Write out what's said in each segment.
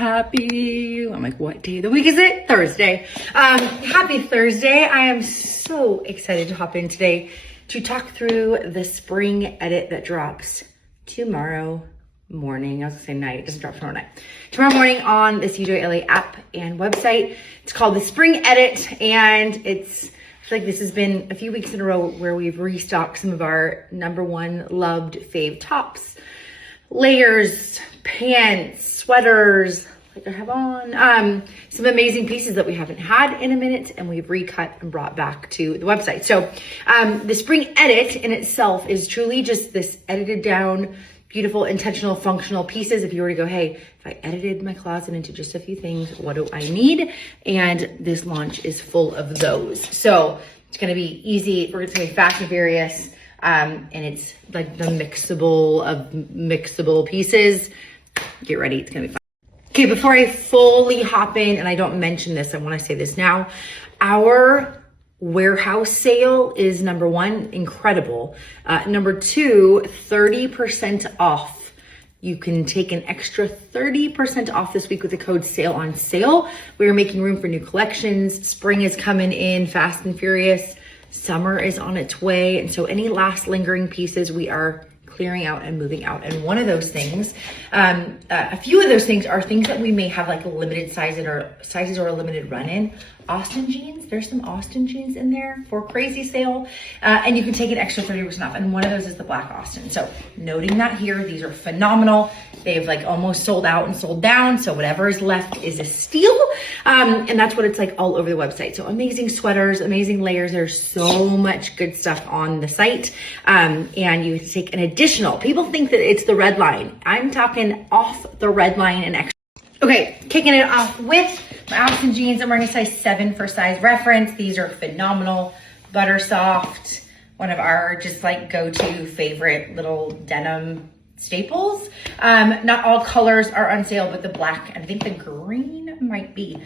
Happy, I'm like, what day of the week is it? Thursday. Happy Thursday. I am so excited to hop in today to talk through the spring edit that drops tomorrow morning. I was gonna say night, it doesn't drop tomorrow night. Tomorrow morning on the cjla app and website. It's called the spring edit, and I feel like this has been a few weeks in a row where we've restocked some of our #1 loved fave tops, layers, pants, sweaters, like I have on, some amazing pieces that we haven't had in a minute and we've recut and brought back to the website. So the spring edit in itself is truly just this edited down, beautiful, intentional, functional pieces. If you were to go, hey, if I edited my closet into just a few things, what do I need? And this launch is full of those. So it's gonna be easy. We're gonna be fast and furious. And it's like the mixable of mixable pieces. Get ready, it's gonna be fun. Okay, before I fully hop in, and I don't mention this, I wanna say this now, our warehouse sale is #1, incredible. #2, 30% off. You can take an extra 30% off this week with the code SALE on sale. We are making room for new collections. Spring is coming in fast and furious. Summer is on its way. And so any last lingering pieces we are clearing out and moving out. And one of those things, a few of those things are things that we may have like a limited sizes or a limited run in. Austin jeans, there's some Austin jeans in there for crazy sale. And you can take an extra 30% off. And one of those is the black Austin. So noting that here, these are phenomenal. They've like almost sold out and sold down. So whatever is left is a steal. And that's what it's like all over the website. So amazing sweaters, amazing layers. There's so much good stuff on the site. And you take an additional, people think that it's the red line. I'm talking off the red line and extra. Okay, kicking it off with my Alison jeans. I'm wearing a size 7 for size reference. These are phenomenal, butter soft, one of our just like go-to favorite little denim staples. Not all colors are on sale, but the black, and I think the green might be.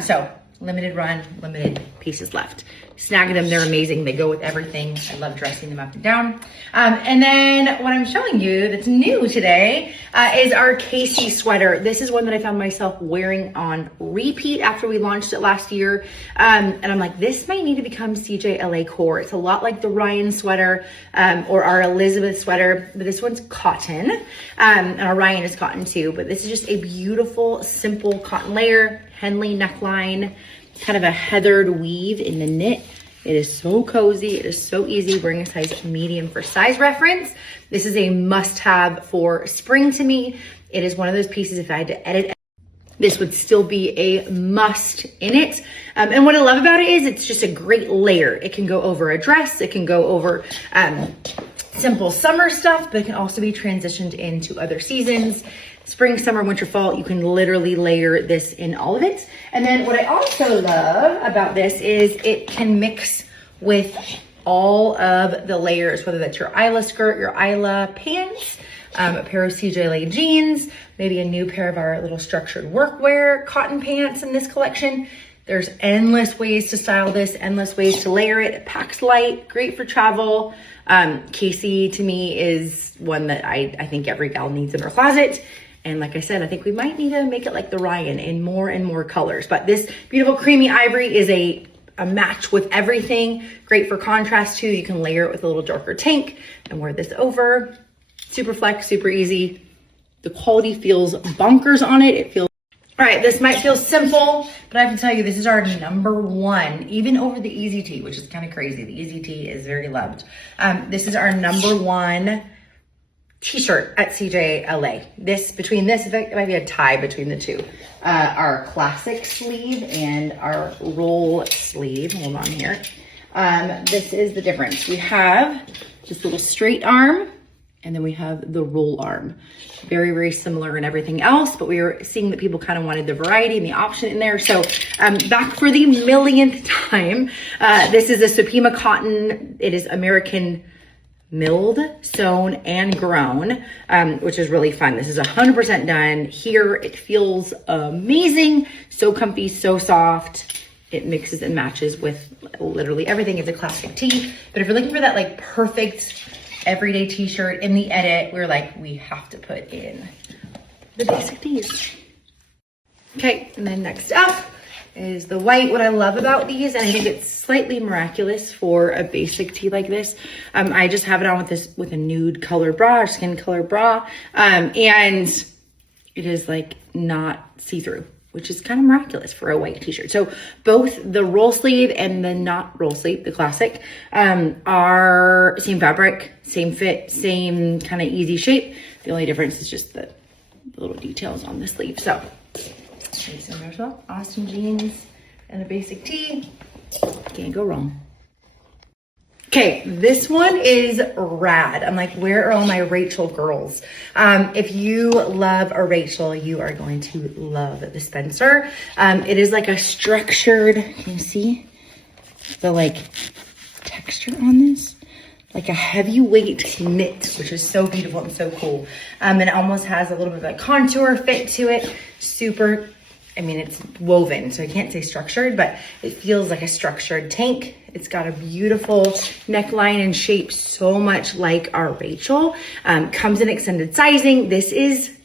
So limited run, limited pieces left. Snag them, they're amazing. They go with everything. I love dressing them up and down. And then what I'm showing you that's new today is our Casey sweater. This is one that I found myself wearing on repeat after we launched it last year. And I'm like, this might need to become CJLA core. It's a lot like the Ryan sweater or our Elizabeth sweater, but this one's cotton. And our Ryan is cotton too, but this is just a beautiful, simple cotton layer, Henley neckline, kind of a heathered weave in the knit. It is so cozy. It is so easy. Wearing a size medium for size reference. This is a must-have for spring to me. It is one of those pieces, if I had to edit, this would still be a must in it. And what I love about it is it's just a great layer. It can go over a dress. It can go over simple summer stuff, but it can also be transitioned into other seasons. Spring, summer, winter, fall, you can literally layer this in all of it. And then what I also love about this is it can mix with all of the layers, whether that's your Isla skirt, your Isla pants, a pair of CJLA jeans, maybe a new pair of our little structured workwear cotton pants in this collection. There's endless ways to style this, endless ways to layer it. It packs light, great for travel. Casey to me is one that I think every gal needs in her closet. And like I said, I think we might need to make it like the Ryan in more and more colors. But this beautiful creamy ivory is a match with everything. Great for contrast too. You can layer it with a little darker tank and wear this over. Super flex, super easy. The quality feels bonkers on it. It feels, all right, this might feel simple, but I have to tell you, this is our #1, even over the Easy Tee, which is kind of crazy. The Easy Tee is very loved. This is our #1 t-shirt at CJLA. It might be a tie between the two. Our classic sleeve and our roll sleeve. Hold on here. This is the difference. We have this little straight arm, and then we have the roll arm. Very, very similar in everything else, but we were seeing that people kind of wanted the variety and the option in there. So back for the millionth time, this is a Supima cotton. It is American milled, sewn, and grown, which is really fun. This is 100% done. Here, it feels amazing. So comfy, so soft. It mixes and matches with literally everything. It's a classic tee. But if you're looking for that like perfect everyday t-shirt in the edit, we're like, we have to put in the basic tees. Okay, and then next up is the white. What I love about these, and I think it's slightly miraculous for a basic tee like this, I just have it on with a nude color bra or skin color bra, and it is like not see-through, which is kind of miraculous for a white t-shirt. So both the roll sleeve and the not roll sleeve, the classic, are same fabric, same fit, same kind of easy shape. The only difference is just the little details on the sleeve. So Austin jeans and a basic tee, can't go wrong. Okay, this one is rad. I'm like, where are all my Rachel girls? If you love a Rachel, you are going to love the Spencer. It is like a structured, can you see the like texture on this? Like a heavyweight knit, which is so beautiful and so cool. And it almost has a little bit of a contour fit to it. Super, I mean, it's woven, so I can't say structured, but it feels like a structured tank. It's got a beautiful neckline and shape, so much like our Rachel. Comes in extended sizing. This is,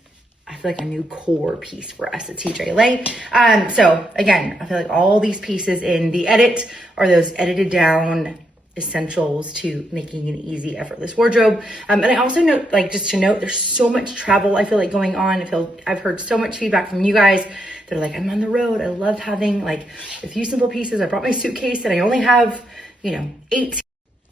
I feel like, a new core piece for us at cjla. So again, I feel like all these pieces in the edit are those edited down essentials to making an easy, effortless wardrobe. And I also note, like, just to note, there's so much travel I feel like going on. I've heard so much feedback from you guys. They're like, I'm on the road. I love having like a few simple pieces. I brought my suitcase and I only have, 8.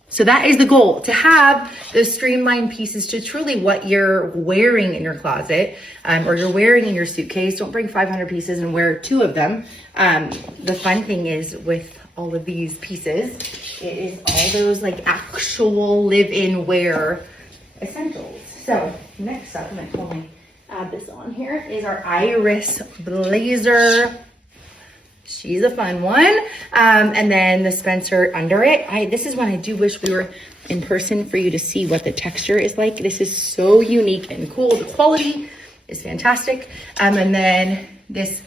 So that is the goal, to have those streamlined pieces to truly what you're wearing in your closet, or you're wearing in your suitcase. Don't bring 500 pieces and wear 2 of them. The fun thing is with all of these pieces, it is all those like actual live-in wear essentials. So next up, I'm gonna totally add this on here, is our Iris blazer. She's a fun one. And then the Spencer under it. This is one I do wish we were in person for you to see what the texture is like. This is so unique and cool. The quality is fantastic. And then this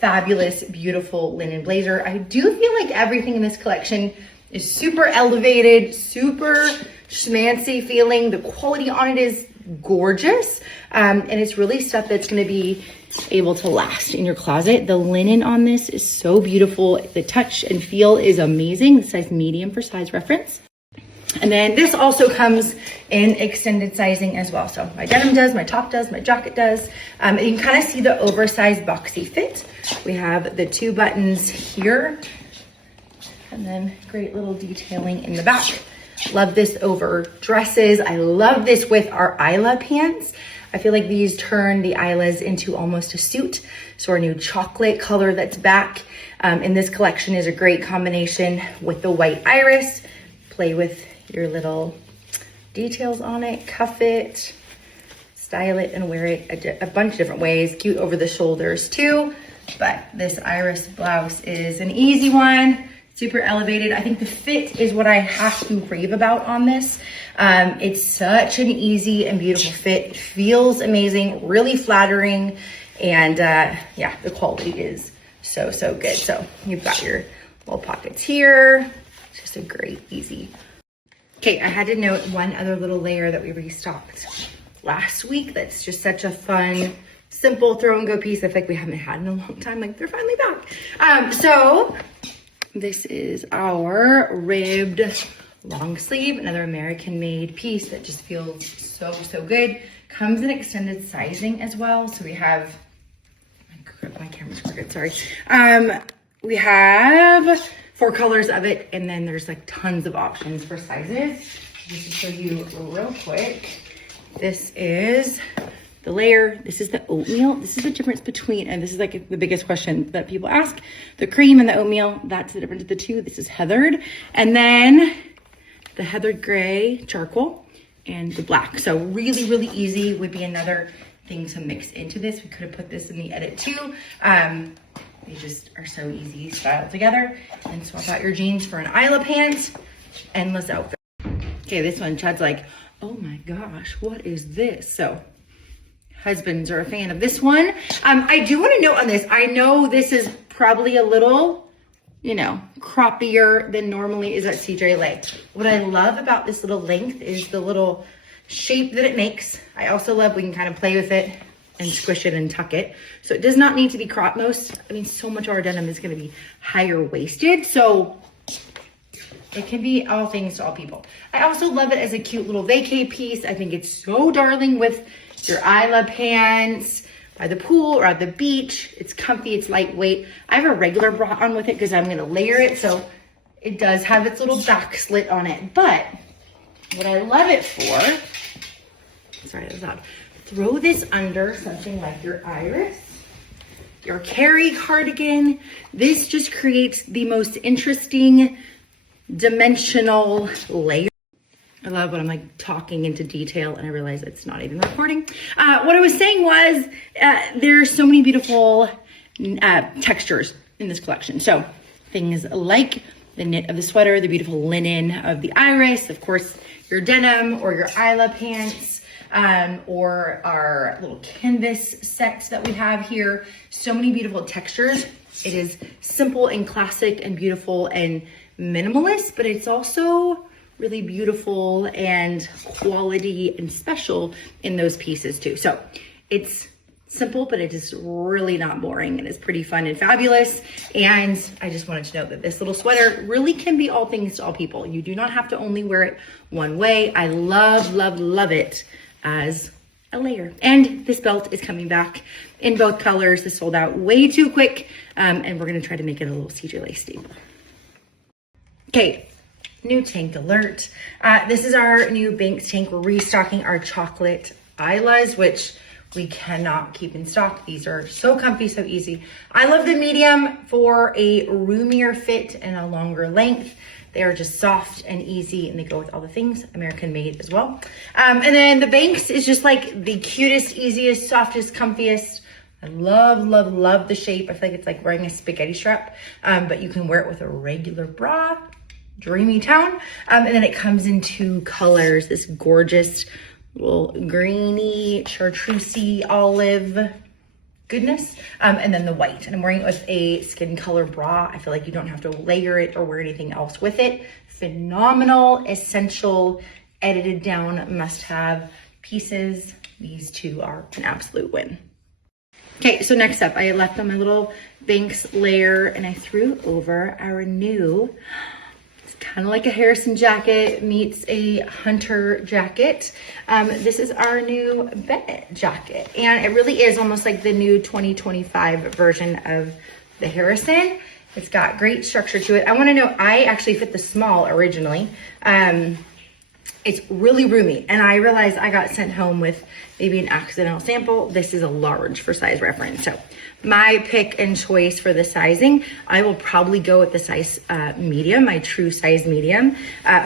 fabulous, beautiful linen blazer. I do feel like everything in this collection is super elevated, super schmancy feeling. The quality on it is gorgeous. And it's really stuff that's going to be able to last in your closet. The linen on this is so beautiful. The touch and feel is amazing. The size medium for size reference. And then this also comes in extended sizing as well. So my denim does, my top does, my jacket does. And you can kind of see the oversized boxy fit. We have the 2 buttons here, and then great little detailing in the back. Love this over dresses. I love this with our Isla pants. I feel like these turn the Islas into almost a suit. So our new chocolate color that's back in this collection is a great combination with the white Iris. Play with your little details on it, cuff it, style it, and wear it a bunch of different ways. Cute over the shoulders too. But this Iris blouse is an easy one, super elevated. I think the fit is what I have to rave about on this. It's such an easy and beautiful fit. It feels amazing, really flattering. And yeah, the quality is so, so good. So you've got your little pockets here. It's just a great, easy. Okay, I had to note one other little layer that we restocked last week. That's just such a fun, simple throw and go piece. I feel like we haven't had in a long time. Like, they're finally back. So this is our ribbed long sleeve, another American made piece that just feels so, so good. Comes in extended sizing as well. So we have, my camera's crooked, sorry. We have 4 colors of it, and then there's like tons of options for sizes. Just to show you real quick, this is the layer, this is the oatmeal. This is the difference between, and this is like the biggest question that people ask, the cream and the oatmeal, that's the difference of the two. This is heathered, and then the heathered gray charcoal and the black. So really, really easy would be another thing to mix into this. We could have put this in the edit too. They just are so easy styled together. And swap out your jeans for an Isla pant. Endless outfit. Okay, this one, Chad's like, oh my gosh, what is this? So husbands are a fan of this one. I do want to note on this, I know this is probably a little, croppier than normally is at cjla. What I love about this little length is the little shape that it makes. I also love, we can kind of play with it and squish it and tuck it. So it does not need to be crop. So much of our denim is gonna be higher waisted. So it can be all things to all people. I also love it as a cute little vacay piece. I think it's so darling with your Isla pants by the pool or at the beach. It's comfy, it's lightweight. I have a regular bra on with it because I'm gonna layer it. So it does have its little back slit on it. But what I love it for, sorry, that's loud. Throw this under something like your iris, your Carrie cardigan. This just creates the most interesting dimensional layer. I love when I'm like talking into detail and I realize it's not even recording. What I was saying was there's so many beautiful textures in this collection. So things like the knit of the sweater, the beautiful linen of the iris, of course, your denim or your Isla pants, or our little canvas set that we have here. So many beautiful textures. It is simple and classic and beautiful and minimalist, but it's also really beautiful and quality and special in those pieces too. So it's simple, but it is really not boring and it's pretty fun and fabulous. And I just wanted to note that this little sweater really can be all things to all people. You do not have to only wear it one way. I love, love, love it as a layer. And this belt is coming back in both colors. This sold out way too quick. And we're gonna try to make it a little cjla staple. Okay, new tank alert. This is our new Banks tank. We're restocking our chocolate Islas, which we cannot keep in stock. These are so comfy, so easy. I love the medium for a roomier fit and a longer length. They are just soft and easy and they go with all the things, American made as well. And then the Banks is just like the cutest, easiest, softest, comfiest. I love, love, love the shape. I feel like it's like wearing a spaghetti strap, but you can wear it with a regular bra. Dreamy town. And then it comes in two colors, this gorgeous little greeny, chartreusey, olive goodness. And then the white. And I'm wearing it with a skin color bra. I feel like you don't have to layer it or wear anything else with it. Phenomenal, essential, edited down, must have pieces. These two are an absolute win. Okay, so next up, I left on my little Banks layer and I threw over our new, kind of like a Harrison jacket meets a hunter jacket. This is our new Bennett jacket. And it really is almost like the new 2025 version of the Harrison. It's got great structure to it. I want to know, I actually fit the small originally. It's really roomy. And I realized I got sent home with maybe an accidental sample. This is a large for size reference. So my pick and choice for the sizing, I will probably go with the size medium, my true size medium,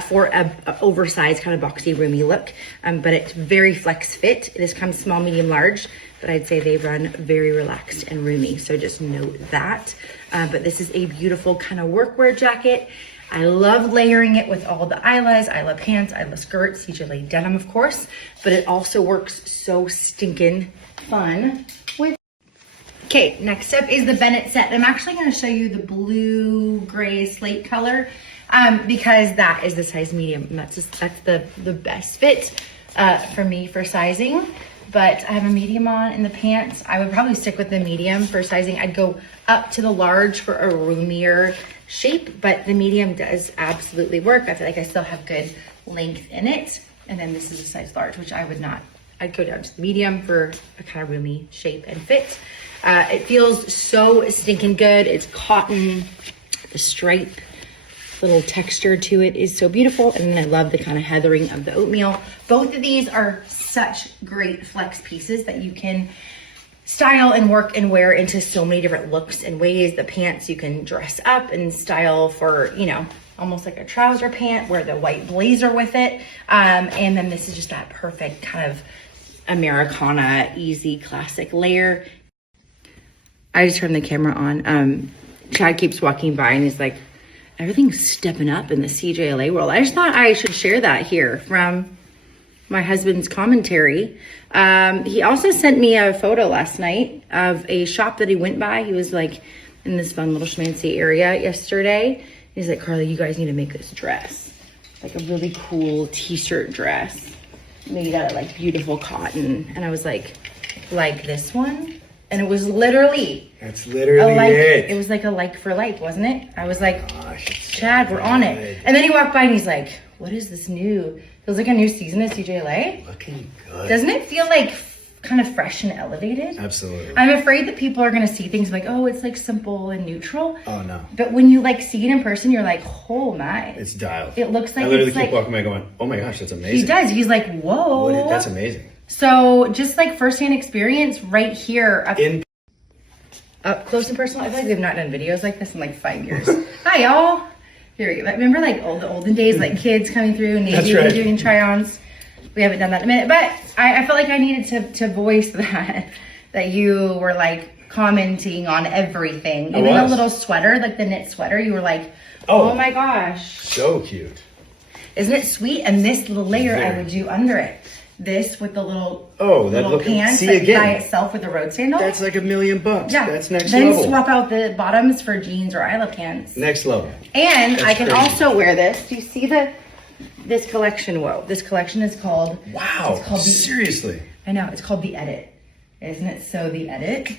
for a oversized kind of boxy, roomy look. But it's very flex fit. This comes small, medium, large, but I'd say they run very relaxed and roomy. So just note that. But this is a beautiful kind of workwear jacket. I love layering it with all the Islas, Isla pants, Isla skirts, cjla denim, of course, but it also works so stinking fun with. Okay, next up is the Bennett set. I'm actually gonna show you the blue, gray, slate color because that is the size medium. And that's the best fit for me for sizing. But I have a medium on in the pants. I would probably stick with the medium for sizing. I'd go up to the large for a roomier shape, but the medium does absolutely work. I feel like I still have good length in it. And then this is a size large, which I would not. I'd go down to the medium for a kind of roomy shape and fit. It feels so stinking good. It's cotton, the stripe, little texture to it is so beautiful. And then I love the kind of heathering of the oatmeal. Both of these are such great flex pieces that you can style and work and wear into so many different looks and ways. The pants you can dress up and style for, you know, almost like a trouser pant, wear the white blazer with it. And then this is just that perfect kind of Americana, easy, classic layer. I just turned the camera on. Chad keeps walking by and he's like, everything's stepping up in the cjla world. I just thought I should share that here from my husband's commentary. He also sent me a photo last night of a shop that he went by. He was like in this fun little schmancy area yesterday. He's like, Carly, you guys need to make this dress. Like a really cool t-shirt dress made out of like beautiful cotton. And I was like, like this one. And it was literally. That's literally it. It was like a like for like, wasn't it? I was like, Gosh, Chad, so we're on it. good. And then he walked by and he's like, what is this new? Feels like a new season of cjla. Looking good. Doesn't it feel like kind of fresh and elevated? Absolutely. I'm afraid that people are going to see things like, oh, it's like simple and neutral. Oh no. But when you like see it in person, you're like, oh my. It's dialed. It looks like I literally it's keep like, walking by going, oh my gosh, that's amazing. he does. He's like, whoa. That's amazing. So just like firsthand experience right here. Up close and personal. I feel like we've not done videos like this in like 5 years. Hi, y'all. Here we go. Remember like the olden days, like kids coming through and That's right. doing try-ons. We haven't done that in a minute, but I felt like I needed to voice that you were like commenting on everything. Even the little sweater, like the knit sweater, you were like, oh my gosh. So cute. Isn't it sweet? And this little layer I would do under it. This with the little pants by itself with the road sandal. That's like $1 million. Yeah. That's next then level. Then swap out the bottoms for jeans or Isla pants. Next level. And That's I can crazy. also wear this. Do you see this collection? Whoa. This collection is called... Wow. It's called Seriously. I know. It's called The Edit. Isn't it so The Edit?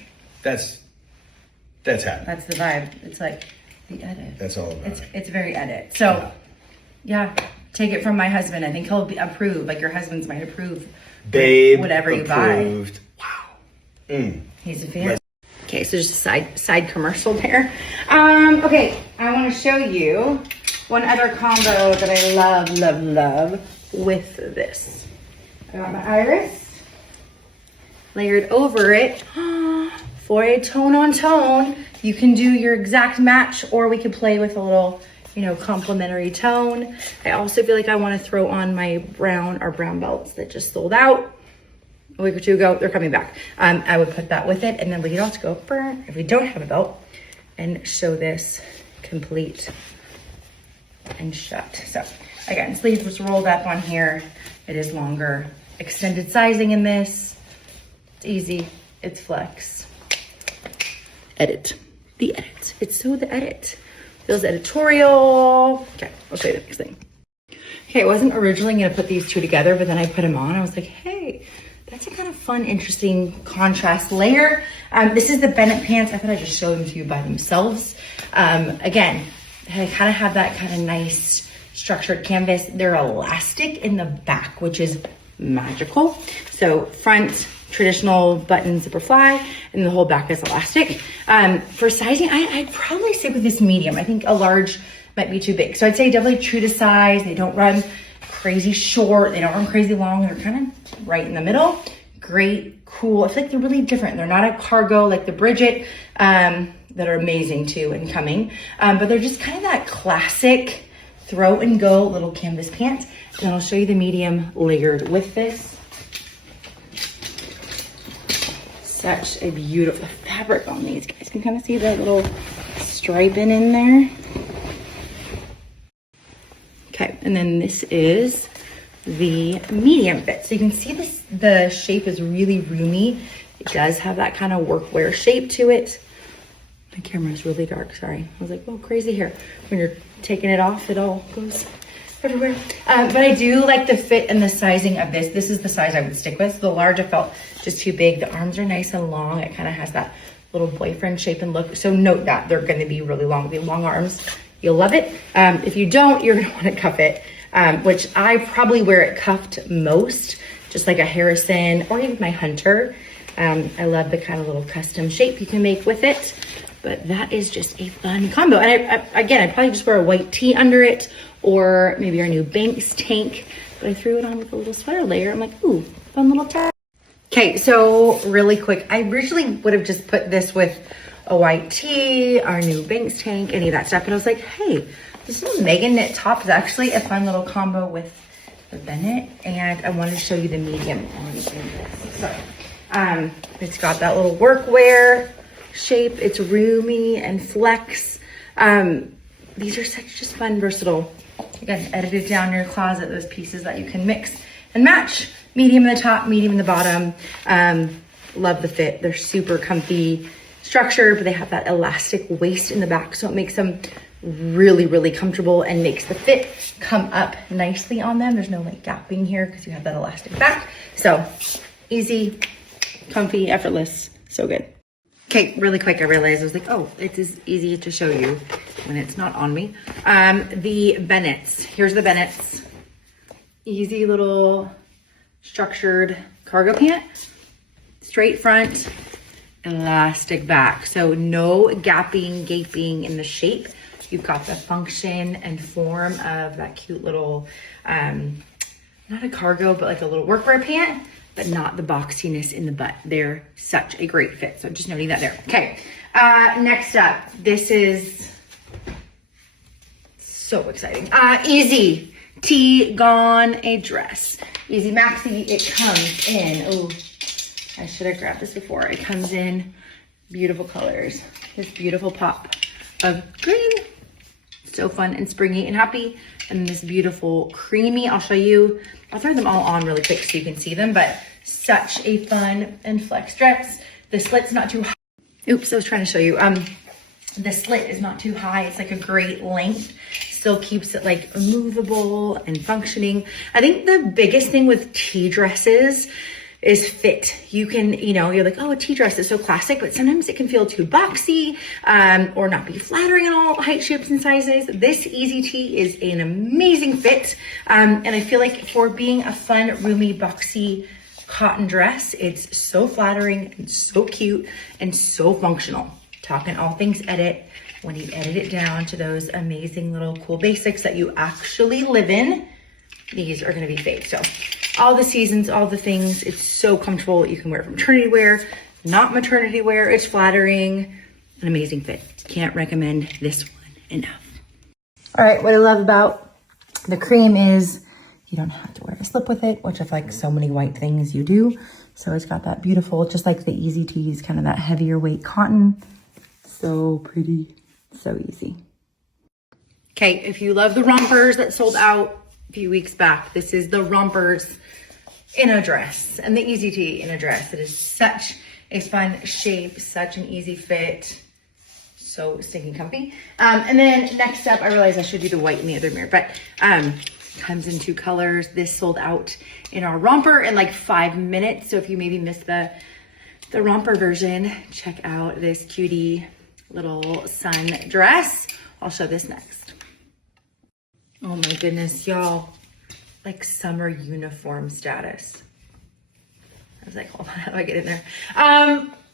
That's happening. That's the vibe. It's like The Edit. That's all about it. It's very edit. So, yeah. Take it from my husband. I think he'll approve. Like your husband's might approve. Babe, whatever you approved. buy. Wow. Mm. He's a fan. Okay, so just a side commercial there. Okay, I want to show you one other combo that I love with this. I got my iris layered over it for a tone on tone. You can do your exact match, or we could play with a little, complementary tone. I also feel like I want to throw on my brown belts that just sold out a week or two ago. They're coming back. I would put that with it, and then we could also go for, if we don't have a belt, and show this complete and shut. So again, sleeves was rolled up on here. It is longer. Extended sizing in this. It's easy. It's flex. Edit. The edit. It's so the edit. Feels editorial. Okay, I'll show you the next thing. Okay, I wasn't originally gonna put these two together, but then I put them on. I was like, hey, that's a kind of fun, interesting contrast layer. This is the Bennett pants. I thought I'd just show them to you by themselves. Again, I kind of have that kind of nice structured canvas. They're elastic in the back, which is magical. So front, traditional button zipper fly, and the whole back is elastic. For sizing, I'd probably stick with this medium. I think a large might be too big. So I'd say definitely true to size. They don't run crazy short. They don't run crazy long. They're kind of right in the middle. Great, cool. I feel like they're really different. They're not a cargo like the Bridget, that are amazing too and coming. But they're just kind of that classic throw and go little canvas pant. And I'll show you the medium layered with this. Such a beautiful fabric on these. You guys can kind of see that little striping in there. Okay, and then this is the medium fit. So you can see this, the shape is really roomy. It does have that kind of workwear shape to it. My camera is really dark, sorry. I was like, oh, crazy here. When you're taking it off, it all goes everywhere. But I do like the fit and the sizing of this. This is the size I would stick with. The large I felt just too big. The arms are nice and long. It kind of has that little boyfriend shape and look. So note that they're going to be really long. The long arms, you'll love it. If you don't, you're going to want to cuff it, which I probably wear it cuffed most, just like a Harrison or even my Hunter. I love the kind of little custom shape you can make with it. But that is just a fun combo. And again, I'd probably just wear a white tee under it, or maybe our new Banks tank. But I threw it on with a little sweater layer. I'm like, ooh, fun little tag. Okay, so really quick, I originally would have just put this with a white tee, our new Banks tank, any of that stuff. But I was like, hey, this little Megan knit top is actually a fun little combo with the Bennett. And I wanted to show you the medium on this. So it's got that little workwear shape. It's roomy and flex. These are such just fun, versatile. Again, edited down in your closet, those pieces that you can mix and match. Medium in the top, medium in the bottom. Love the fit. They're super comfy, structured, but they have that elastic waist in the back, so it makes them really, really comfortable and makes the fit come up nicely on them. There's no like gapping here because you have that elastic back. So easy, comfy, effortless, so good. Okay, really quick, I realized, I was like, oh, it's as easy to show you when it's not on me. The Bennetts, here's the Bennetts. Easy little structured cargo pant, straight front, elastic back. So no gapping, gaping in the shape. You've got the function and form of that cute little, not a cargo, but like a little workwear pant, but not the boxiness in the butt. They're such a great fit. So just noting that there. Okay, next up, this is so exciting. Easy tee gone a dress. Easy maxi, it comes in, oh, I should have grabbed this before. It comes in beautiful colors. This beautiful pop of green. So fun and springy and happy. And this beautiful creamy, I'll show you. I'll throw them all on really quick so you can see them, but such a fun and flex dress. The slit's not too high. Oops, I was trying to show you. The slit is not too high. It's like a great length. Still keeps it like movable and functioning. I think the biggest thing with tee dresses is fit. You can, you know, you're like, oh, a tee dress is so classic, but sometimes it can feel too boxy or not be flattering in all height, shapes, and sizes. This easy tee is an amazing fit. And I feel like for being a fun, roomy, boxy cotton dress, it's so flattering and so cute and so functional. Talking all things edit, when you edit it down to those amazing little cool basics that you actually live in, these are gonna be fave. So all the seasons, all the things, it's so comfortable. You can wear it for maternity wear, not maternity wear. It's flattering, an amazing fit. Can't recommend this one enough. All right, what I love about the cream is you don't have to wear a slip with it, which of like so many white things you do. So it's got that beautiful, just like the easy tees, kind of that heavier weight cotton. So pretty, so easy. Okay, if you love the rompers that sold out a few weeks back, this is the rompers in a dress and the easy tee in a dress. It is such a fun shape, such an easy fit, so stinking comfy. And then next up, I realized I should do the white in the other mirror, but comes in 2 colors. This sold out in our romper in like 5 minutes. So if you maybe missed the romper version, check out this cutie little sun dress. I'll show this next. Oh my goodness, y'all. Like summer uniform status. I was like, hold on, how do I get in there?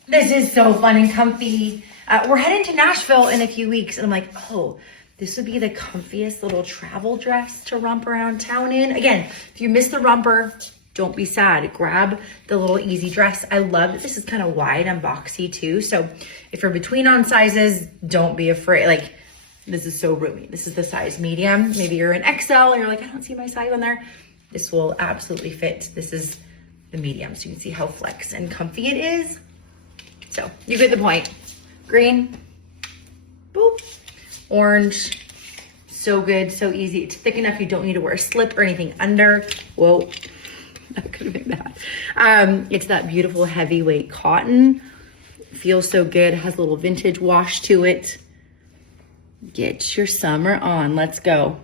This is so fun and comfy. We're heading to Nashville in a few weeks, and I'm like, oh, this would be the comfiest little travel dress to romp around town in. Again, if you missed the romper, don't be sad. Grab the little easy dress. I love that this is kind of wide and boxy too. So if you're between on sizes, don't be afraid. Like, this is so roomy. This is the size medium. Maybe you're an XL and you're like, I don't see my size on there. This will absolutely fit. This is the medium. So you can see how flex and comfy it is. So you get the point. Green, boop, orange, so good, so easy. It's thick enough. You don't need to wear a slip or anything under. Whoa, that could have been bad. It's that beautiful heavyweight cotton. Feels so good. It has a little vintage wash to it. Get your summer on. Let's go.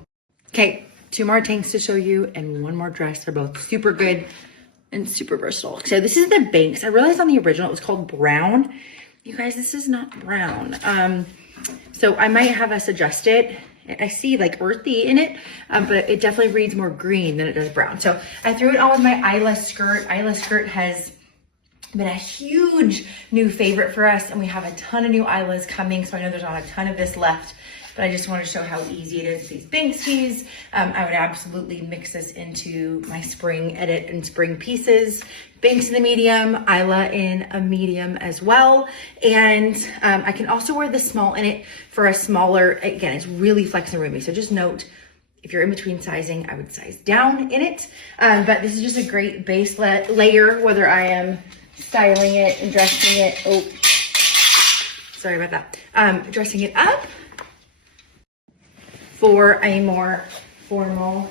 Okay, 2 more tanks to show you and 1 more dress. They're both super good and super versatile. So this is the Banks. I realized on the original it was called brown. You guys, this is not brown. So I might have us adjust it. I see like earthy in it, but it definitely reads more green than it does brown. So I threw it on with my Isla skirt. Isla skirt has been a huge new favorite for us, and we have a ton of new Islas coming. So I know there's not a ton of this left, but I just want to show how easy it is. These Banks tees, I would absolutely mix this into my spring edit and spring pieces. Banks in the medium, Isla in a medium as well. And I can also wear the small in it for a smaller, again, it's really flex and roomy. So just note, if you're in between sizing, I would size down in it. But this is just a great base layer, whether I am styling it and dressing it. Oh, sorry about that. Dressing it up for a more formal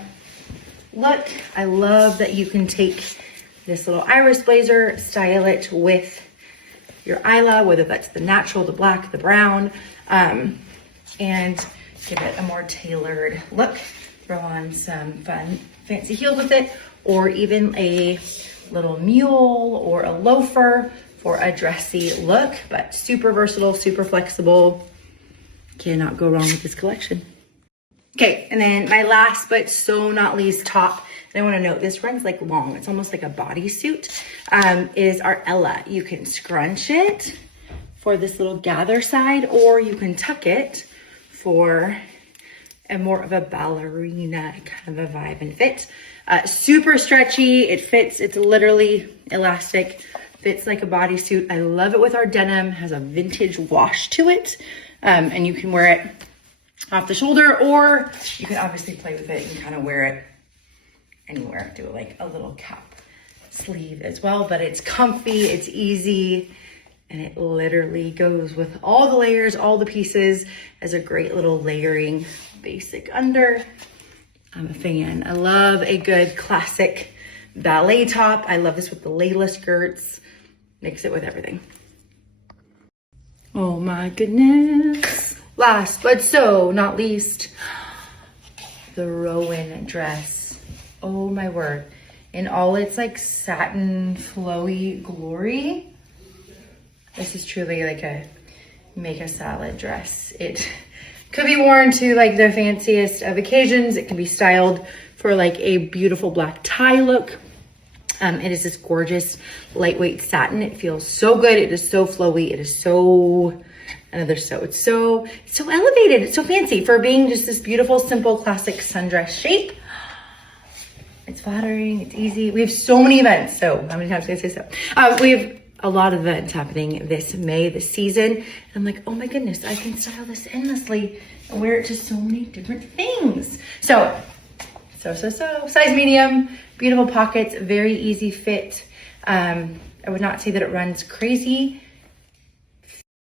look. I love that you can take this little iris blazer, style it with your Isla, whether that's the natural, the black, the brown, and give it a more tailored look. Throw on some fun, fancy heels with it, or even a little mule or a loafer for a dressy look, but super versatile, super flexible. Cannot go wrong with this collection. Okay, and then my last but so not least top, and I want to note this runs like long, it's almost like a bodysuit, is our Ella. You can scrunch it for this little gather side, or you can tuck it for a more of a ballerina kind of a vibe and fit. Super stretchy, it fits, it's literally elastic, fits like a bodysuit. I love it with our denim, has a vintage wash to it, and you can wear it off the shoulder, or you can obviously play with it and kind of wear it anywhere. Do like a little cap sleeve as well, but it's comfy, it's easy, and it literally goes with all the layers, all the pieces, as a great little layering basic under. I'm a fan. I love a good classic ballet top. I love this with the layla skirts. Mix it with everything. Oh my goodness. Last but so not least, the Rowan dress. Oh my word. In all its like satin flowy glory. This is truly like a make a salad dress. It could be worn to like the fanciest of occasions. It can be styled for like a beautiful black tie look. It is this gorgeous lightweight satin. It feels so good. It is so flowy. It is so, it's so elevated. It's so fancy for being just this beautiful, simple, classic sundress shape. It's flattering. It's easy. We have so many events. So how many times can I say so? We have a lot of events happening this May, this season. And I'm like, oh my goodness, I can style this endlessly and wear it to so many different things. So size medium, beautiful pockets, very easy fit. I would not say that it runs crazy,